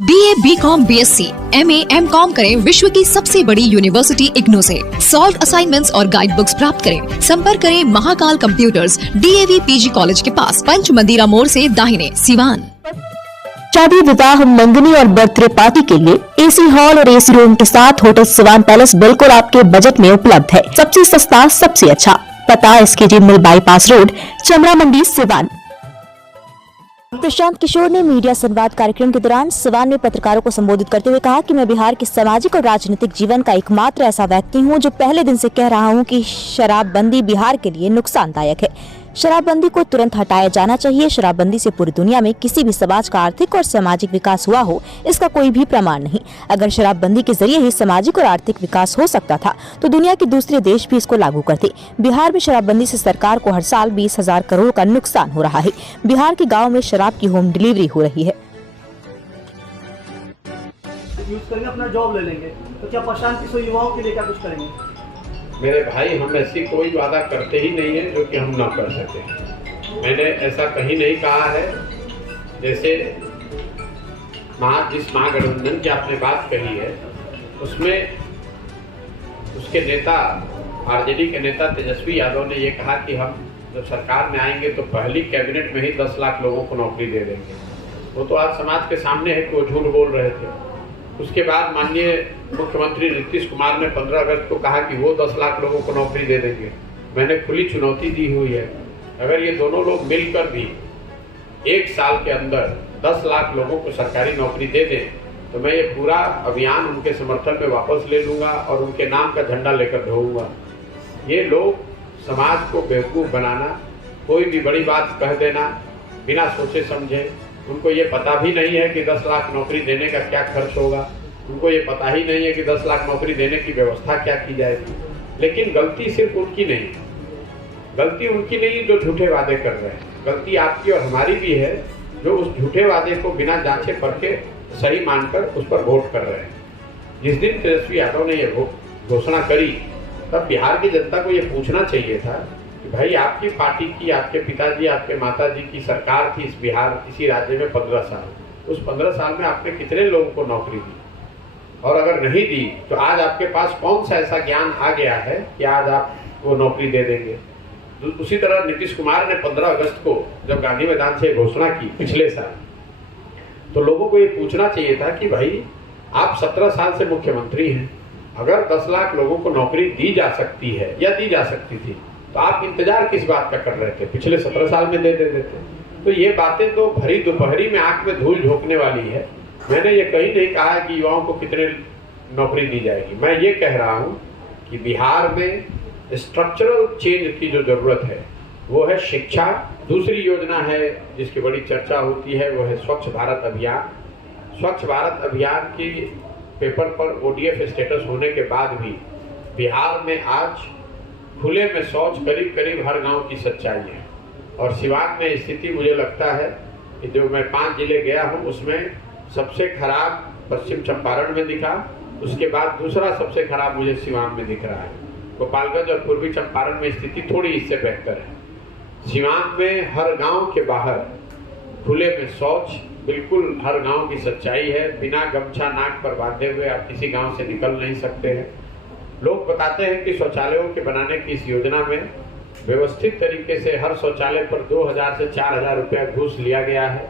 BA, BCom, BSc, MA, MCom करें विश्व की सबसे बड़ी यूनिवर्सिटी इग्नू से। सॉल्व असाइनमेंट्स और गाइड बुक्स प्राप्त करें। संपर्क करें Mahakal computers, DAV PG college के पास, पंच मंदिरा मोड़ से दाहिने, सिवान। शादी, विवाह, मंगनी और बर्थडे पार्टी के लिए AC हॉल और AC रूम के साथ होटल सिवान पैलेस बिल्कुल आपके बजट में उपलब्ध है। सबसे सस्ता, सबसे अच्छा। पता SKG मिल बाईपास रोड, चमरा मंडी, सिवान। प्रशांत किशोर ने मीडिया संवाद कार्यक्रम के दौरान सिवान में पत्रकारों को संबोधित करते हुए कहा कि मैं बिहार के सामाजिक और राजनीतिक जीवन का एकमात्र ऐसा व्यक्ति हूं जो पहले दिन से कह रहा हूं कि शराबबंदी बिहार के लिए नुकसानदायक है। शराबबंदी को तुरंत हटाया जाना चाहिए। शराबबंदी से पूरी दुनिया में किसी भी समाज का आर्थिक और सामाजिक विकास हुआ हो, इसका कोई भी प्रमाण नहीं। अगर शराबबंदी के जरिए ही सामाजिक और आर्थिक विकास हो सकता था तो दुनिया के दूसरे देश भी इसको लागू करते। बिहार में शराबबंदी से सरकार को हर साल 20,000 करोड़ का नुकसान हो रहा है। बिहार के गाँव में शराब की होम डिलीवरी हो रही है। यूज करेंगे, अपना जॉब ले लेंगे, तो क्या प्रशांत किशोर युवाओं के लिए क्या कुछ करेंगे? मेरे भाई, हम ऐसी कोई वादा करते ही नहीं है जो कि हम ना कर सकें। मैंने ऐसा कहीं नहीं कहा है। जैसे जिस महागठबंधन की आपने बात कही है, उसमें उसके नेता, RJD के नेता तेजस्वी यादव ने ये कहा कि हम जब सरकार में आएंगे तो पहली कैबिनेट में ही 10 लाख लोगों को नौकरी दे देंगे। वो तो आज समाज के सामने है कि वो झूठ बोल रहे थे। उसके बाद माननीय मुख्यमंत्री नीतीश कुमार ने 15 अगस्त को कहा कि वो 10 लाख लोगों को नौकरी दे देंगे। मैंने खुली चुनौती दी हुई है, अगर ये दोनों लोग मिलकर भी 1 साल के अंदर 10 लाख लोगों को सरकारी नौकरी दे दें तो मैं ये पूरा अभियान उनके समर्थन में वापस ले लूँगा और उनके नाम का झंडा लेकर ढोऊँगा। ये लोग समाज को बेवकूफ़ बनाना, कोई भी बड़ी बात कह देना बिना सोचे समझे, उनको ये पता भी नहीं है कि 10 लाख नौकरी देने का क्या खर्च होगा, उनको ये पता ही नहीं है कि 10 लाख नौकरी देने की व्यवस्था क्या की जाएगी। लेकिन गलती सिर्फ उनकी नहीं, गलती उनकी नहीं जो झूठे वादे कर रहे हैं, गलती आपकी और हमारी भी है जो उस झूठे वादे को बिना जांचे परखे सही मानकर उस पर वोट कर रहे हैं। जिस दिन तेजस्वी यादव ने ये घोषणा करी तब बिहार की जनता को ये पूछना चाहिए था कि भाई, आपकी पार्टी की, आपके पिताजी, आपके माताजी की सरकार थी इसी राज्य में 15 साल। उस 15 साल में आपने कितने लोगों को नौकरी दी? और अगर नहीं दी तो आज आपके पास कौन सा ऐसा ज्ञान आ गया है कि आज आप वो नौकरी दे देंगे? उसी तरह नीतीश कुमार ने 15 अगस्त को जब गांधी मैदान से घोषणा की पिछले साल, तो लोगों को ये पूछना चाहिए था कि भाई, आप 17 साल से मुख्यमंत्री हैं, अगर 10 लाख लोगों को नौकरी दी जा सकती है या दी जा सकती थी तो आप इंतजार किस बात का कर रहे थे? पिछले 17 साल में दे देते। तो ये बातें तो भरी दोपहरी में आंख में धूल झोंकने वाली है। मैंने ये कहीं नहीं कहा कि युवाओं को कितने नौकरी दी जाएगी। मैं ये कह रहा हूँ कि बिहार में स्ट्रक्चरल चेंज की जो जरूरत है वो है शिक्षा। दूसरी योजना है जिसकी बड़ी चर्चा होती है वो है स्वच्छ भारत अभियान। स्वच्छ भारत अभियान की पेपर पर ODF स्टेटस होने के बाद भी बिहार में आज खुले में शौच करीब करीब हर गांव की सच्चाई है। और सिवान में स्थिति मुझे लगता है कि जो मैं 5 जिले गया हूं उसमें सबसे खराब पश्चिम चंपारण में दिखा, उसके बाद दूसरा सबसे खराब मुझे सिवान में दिख रहा है। गोपालगंज और पूर्वी चंपारण में स्थिति थोड़ी इससे बेहतर है। सिवान में हर गांव के बाहर खुले में शौच बिल्कुल हर गांव की सच्चाई है। बिना गमछा नाक पर बांधे हुए आप किसी गांव से निकल नहीं सकते हैं। लोग बताते हैं कि शौचालयों के बनाने की इस योजना में व्यवस्थित तरीके से हर शौचालय पर 2,000 से 4,000 रुपया घूस लिया गया है।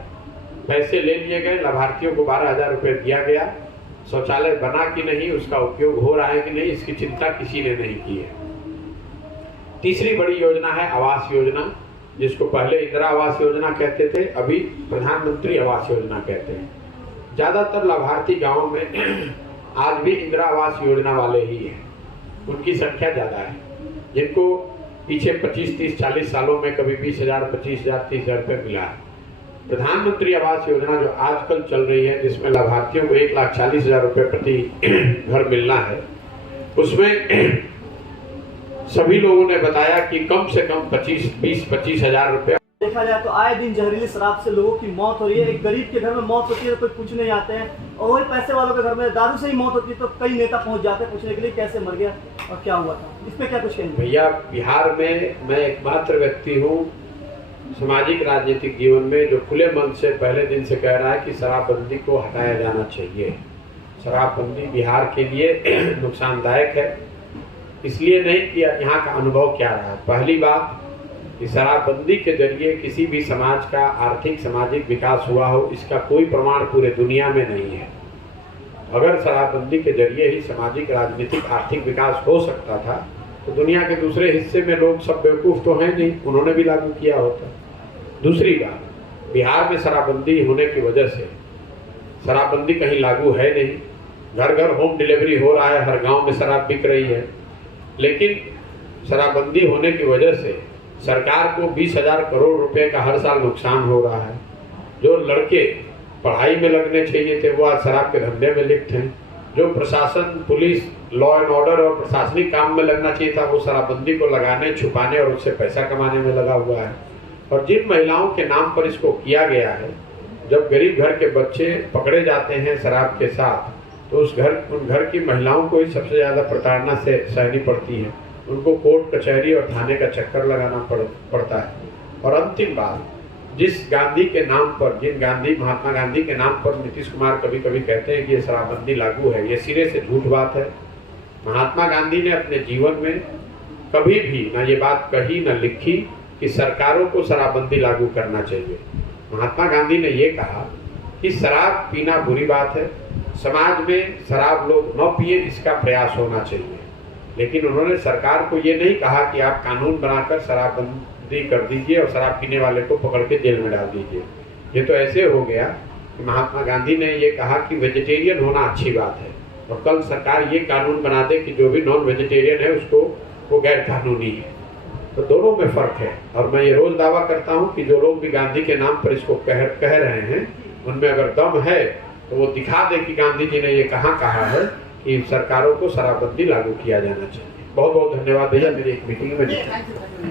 पैसे ले लिए गए, लाभार्थियों को 12,000 रुपये दिया गया। शौचालय बना कि नहीं, उसका उपयोग हो रहा है कि नहीं, इसकी चिंता किसी ने नहीं की है। तीसरी बड़ी योजना है आवास योजना, जिसको पहले इंदिरा आवास योजना कहते थे, अभी प्रधानमंत्री आवास योजना कहते हैं। ज़्यादातर लाभार्थी गाँव में आज भी इंदिरा आवास योजना वाले ही हैं, उनकी संख्या ज़्यादा है। जिनको पीछे 25, 30, 40 सालों में कभी 20,000, 25,000, 30,000 रुपये मिला है। प्रधानमंत्री आवास योजना जो आजकल चल रही है, जिसमें लाभार्थियों को 1,40,000 रुपये प्रति घर मिलना है, उसमें सभी लोगों ने बताया कि कम से कम 20-25,000 रुपये। देखा जाए तो आए दिन जहरीली शराब से लोगों की मौत हो रही है। एक गरीब के घर में मौत होती है तो कोई पूछने नहीं आते हैं, और वही पैसे वालों के घर में दारू से ही मौत होती है तो कई नेता पहुंच जाते हैं पूछने के लिए कैसे मर गया और क्या हुआ था। इस पे क्या कुछ कहेंगे? भैया, बिहार में मैं एकमात्र व्यक्ति हूँ सामाजिक राजनीतिक जीवन में जो खुले मन से पहले दिन से कह रहा है कि शराबबंदी को हटाया जाना चाहिए। शराबबंदी बिहार के लिए नुकसानदायक है, इसलिए नहीं कि यहाँ का अनुभव क्या रहा। पहली बात कि शराबबंदी के जरिए किसी भी समाज का आर्थिक सामाजिक विकास हुआ हो, इसका कोई प्रमाण पूरे दुनिया में नहीं है। अगर शराबबंदी के जरिए ही सामाजिक राजनीतिक आर्थिक विकास हो सकता था तो दुनिया के दूसरे हिस्से में लोग सब बेवकूफ़ तो हैं नहीं, उन्होंने भी लागू किया होता। दूसरी बात, बिहार में शराबबंदी होने की वजह से शराबबंदी कहीं लागू है नहीं, घर घर होम डिलीवरी हो रहा है, हर गांव में शराब बिक रही है। लेकिन शराबबंदी होने की वजह से सरकार को 20,000 करोड़ रुपए का हर साल नुकसान हो रहा है। जो लड़के पढ़ाई में लगने चाहिए थे वो आज शराब के धंधे में लिप्त हैं। जो प्रशासन, पुलिस, लॉ एंड ऑर्डर और प्रशासनिक काम में लगना चाहिए था वो शराबबंदी को लगाने, छुपाने और उससे पैसा कमाने में लगा हुआ है। और जिन महिलाओं के नाम पर इसको किया गया है, जब गरीब घर के बच्चे पकड़े जाते हैं शराब के साथ तो उन घर की महिलाओं को ही सबसे ज़्यादा प्रताड़ना से सहनी पड़ती है। उनको कोर्ट कचहरी और थाने का चक्कर लगाना पड़ता है। और अंतिम बात, जिस गांधी के नाम पर, महात्मा गांधी के नाम पर नीतीश कुमार कभी कभी कहते हैं कि ये शराबबंदी लागू है, ये सिरे से झूठ बात है। महात्मा गांधी ने अपने जीवन में कभी भी ना ये बात कही न लिखी कि सरकारों को शराबबंदी लागू करना चाहिए। महात्मा गांधी ने ये कहा कि शराब पीना बुरी बात है, समाज में शराब लोग न पिए इसका प्रयास होना चाहिए। लेकिन उन्होंने सरकार को ये नहीं कहा कि आप कानून बनाकर शराबबंदी कर दीजिए और शराब पीने वाले को पकड़ के जेल में डाल दीजिए। ये तो ऐसे हो गया कि महात्मा गांधी ने ये कहा कि वेजिटेरियन होना अच्छी बात है और कल सरकार ये कानून बना दे कि जो भी नॉन वेजिटेरियन है उसको वो गैर कानूनी है। तो दोनों में फ़र्क है। और मैं ये रोज़ दावा करता हूँ कि जो लोग भी गांधी के नाम पर इसको कह रहे हैं उनमें अगर दम है तो वो दिखा दे कि गांधी जी ने ये कहाँ कहा है कि सरकारों को शराबबंदी लागू किया जाना चाहिए। बहुत बहुत धन्यवाद भैया, मेरी एक मीटिंग में